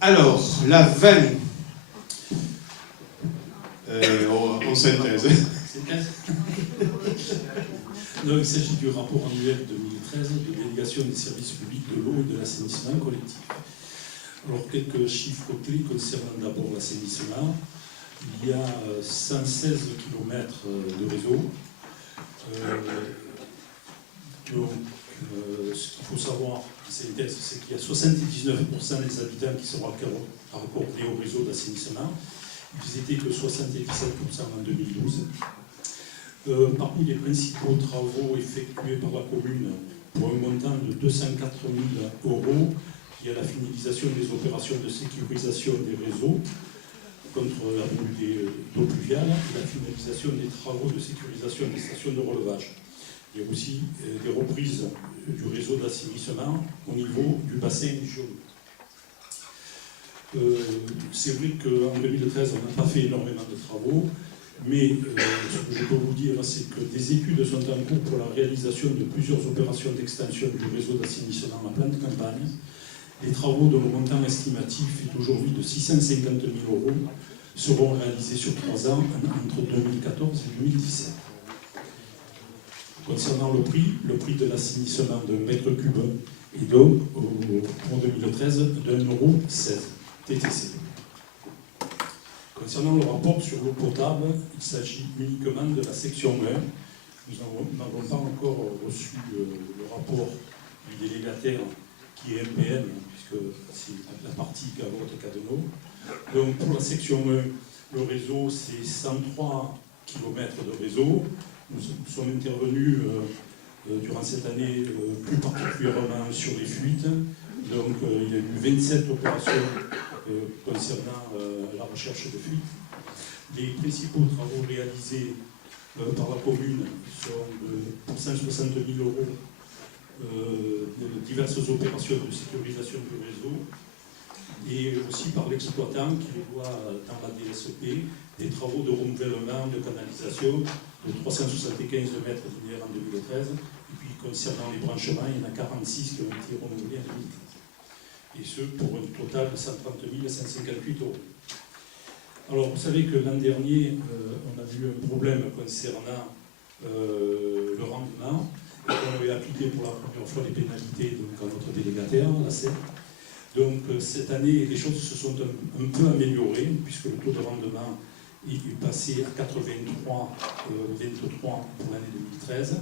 Alors, la vanne, en synthèse. Donc, il s'agit du rapport annuel 2013 de délégation des services publics de l'eau et de l'assainissement collectif. Alors, quelques chiffres clés concernant d'abord l'assainissement. Il y a 116 km de réseau. Ce qu'il faut savoir, c'est qu'il y a 79% des habitants qui sont raccordés au réseau d'assainissement. Ils n'étaient que 77% en 2012. Parmi les principaux travaux effectués par la commune pour un montant de 204 000 €, il y a la finalisation des opérations de sécurisation des réseaux contre la venue d'eau pluviale et la finalisation des travaux de sécurisation des stations de relevage. Il y a aussi des reprises du réseau d'assainissement au niveau du bassin du Gion. C'est vrai qu'en 2013, on n'a pas fait énormément de travaux, mais ce que je peux vous dire, c'est que des études sont en cours pour la réalisation de plusieurs opérations d'extension du réseau d'assainissement à pleine campagne. Les travaux dont le montant estimatif est aujourd'hui de 650 000 € seront réalisés sur 3 ans entre 2014 et 2017. Concernant le prix de l'assainissement d'un mètre cube est donc pour 2013 d'1,16 € TTC. Concernant le rapport sur l'eau potable, il s'agit uniquement de la section 1. Nous n'avons pas encore reçu le rapport du délégataire qui est MPM, puisque c'est la partie Gavotte-Cadeno. Donc pour la section 1, le réseau c'est 103 km de réseau. Nous sommes intervenus durant cette année plus particulièrement sur les fuites. Donc il y a eu 27 opérations concernant la recherche de fuites. Les principaux travaux réalisés par la commune sont pour 160 000 € de diverses opérations de sécurisation du réseau et aussi par l'exploitant qui voit dans la DSP des travaux de renouvellement de canalisation de 375 mètres linéaires en 2013 et puis concernant les branchements, il y en a 46 qui ont été renouvelés en 2013 et ce pour un total de 130 158 €. Alors vous savez que l'an dernier on a eu un problème concernant le rendement. On avait appliqué pour la première fois les pénalités donc, à notre délégataire, la CEP. Donc cette année, les choses se sont un peu améliorées, puisque le taux de rendement est passé à 83 pour l'année 2013.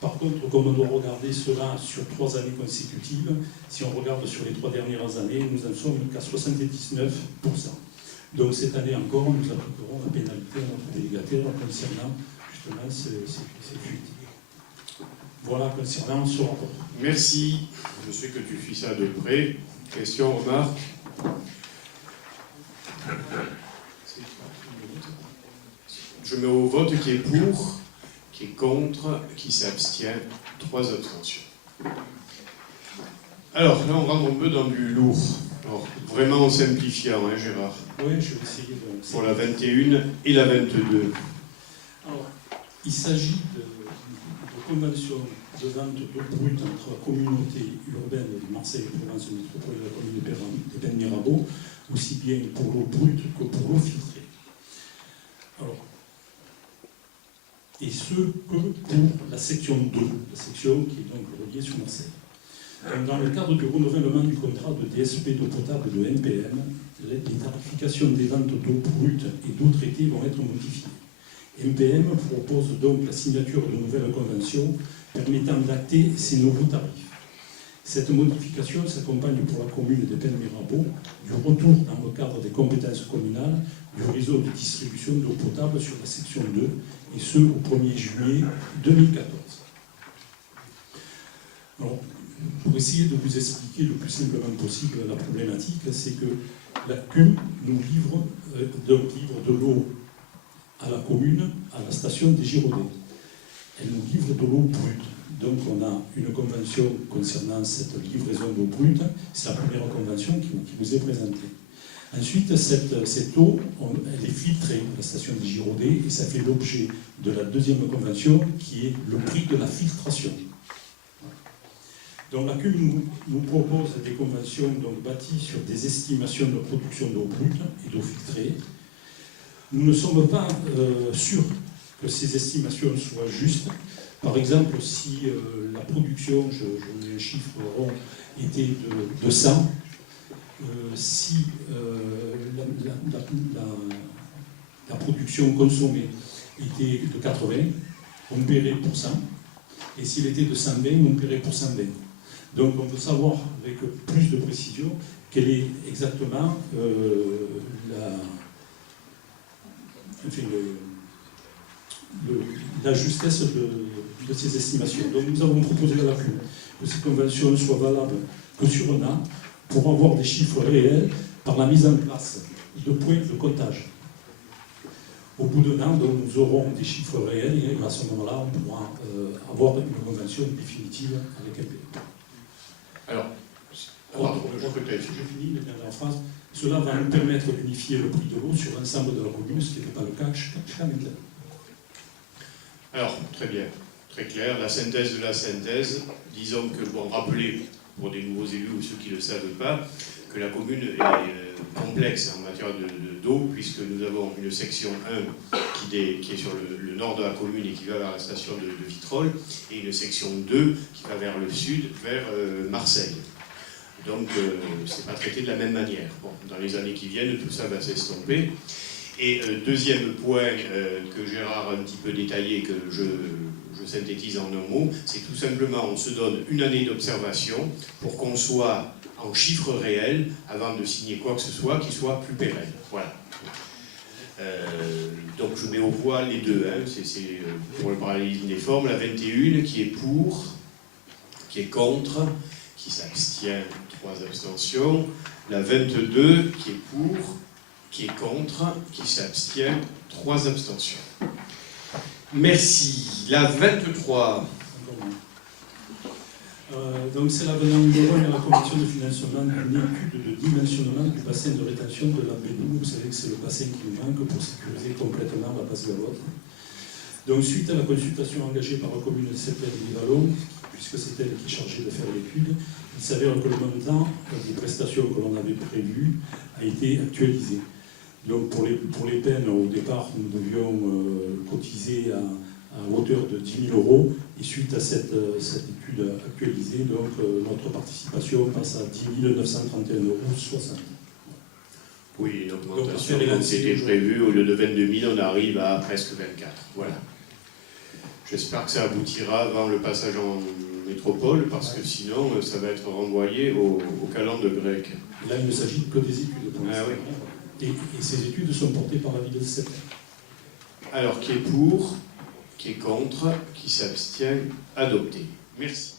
Par contre, comme on doit regarder cela sur 3 années consécutives, si on regarde sur les 3 dernières années, nous en sommes qu'à 79%. Donc cette année encore, nous appliquerons la pénalité à notre délégataire concernant justement ces fuites. Voilà concernant ce rapport. Merci. Je sais que tu suis ça de près. Question, remarque? Je mets au vote qui est pour, qui est contre, qui s'abstient. 3 abstentions. Alors là, on rentre un peu dans du lourd. Alors, vraiment en simplifiant, hein, Gérard? Oui, je vais essayer de... Pour la 21 et la 22. Alors, il s'agit de convention de vente d'eau brute entre la communauté urbaine de Marseille-Provence Métropole et la commune de Pennes-Mirabeau, aussi bien pour l'eau brute que pour l'eau filtrée. Alors, et ce que pour la section 2, la section qui est donc reliée sur Marseille. Dans le cadre du renouvellement du contrat de DSP d'eau potable de MPM, les tarifications des ventes d'eau brute et d'eau traitée vont être modifiées. MPM propose donc la signature de nouvelles conventions permettant d'acter ces nouveaux tarifs. Cette modification s'accompagne pour la commune de Pennes-Mirabeau du retour dans le cadre des compétences communales du réseau de distribution d'eau potable sur la section 2, et ce au 1er juillet 2014. Alors, pour essayer de vous expliquer le plus simplement possible la problématique, c'est que la CUM nous livre de l'eau à la commune, à la station des Girondins. Elle nous livre de l'eau brute. Donc on a une convention concernant cette livraison d'eau brute. C'est la première convention qui vous est présentée. Ensuite, cette eau, elle est filtrée à la station des Girondins et ça fait l'objet de la deuxième convention qui est le prix de la filtration. Donc la CUM nous propose des conventions donc, bâties sur des estimations de production d'eau brute et d'eau filtrée. Nous ne sommes pas sûrs que ces estimations soient justes. Par exemple, si la production, je mets un chiffre rond, était de 100, si la production consommée était de 80, on paierait pour 100. Et s'il était de 120, on paierait pour 120. Donc on veut savoir avec plus de précision quelle est exactement la justesse de ces estimations. Donc nous avons proposé à la CUM que ces conventions soient valables que sur un an pour avoir des chiffres réels par la mise en place de points de comptage. Au bout d'un an, donc, nous aurons des chiffres réels et à ce moment-là, on pourra avoir une convention définitive avec un pays. Alors, je finis la dernière phrase. Cela va nous permettre d'unifier le prix de l'eau sur l'ensemble de la commune, ce qui n'était pas le cas jusqu'à maintenant. Alors, très bien, très clair. La synthèse de la synthèse, disons que, bon, rappelez pour des nouveaux élus ou ceux qui ne le savent pas, que la commune est complexe en matière d'eau, puisque nous avons une section 1 qui est sur le nord de la commune et qui va vers la station de Vitrolles, et une section 2 qui va vers le sud, vers Marseille. Donc, ce n'est pas traité de la même manière. Bon, dans les années qui viennent, tout ça va s'estomper. Et deuxième point que Gérard a un petit peu détaillé, que je synthétise en un mot, c'est tout simplement, on se donne une année d'observation pour qu'on soit en chiffres réels, avant de signer quoi que ce soit, qui soit plus pérenne. Voilà. Donc je mets au voie les deux, hein. C'est pour le parallélisme des formes, la 21 qui est pour, qui est contre, qui s'abstient, 3 abstentions, la 22 qui est pour, qui est contre, qui s'abstient, 3 abstentions. Merci. La 23. Donc c'est l'avenant numéro 1 à la commission de financement d'une étude de dimensionnement du bassin de rétention de la Bédou. Vous savez que c'est le bassin qui nous manque pour sécuriser complètement la passe Gavotte. Donc suite à la consultation engagée par la commune de Septel-Vallon, puisque c'est elle qui est chargée de faire l'étude, il s'avère que le montant des prestations que l'on avait prévues a été actualisé. Donc pour les peines, au départ, nous devions cotiser à hauteur de 10 000 € et suite à cette étude actualisée, donc notre participation passe à 10 931,60 €. Oui, une augmentation, donc c'était prévu, au lieu de 22 000, on arrive à presque 24. Voilà. J'espère que ça aboutira avant le passage en métropole, parce que sinon, ça va être renvoyé au calende grec. Là, il ne s'agit que des études pour l'instant. Oui. Et ces études sont portées par la ville de Septel. Alors, qui est pour, qui est contre, qui s'abstient, adopté. Merci.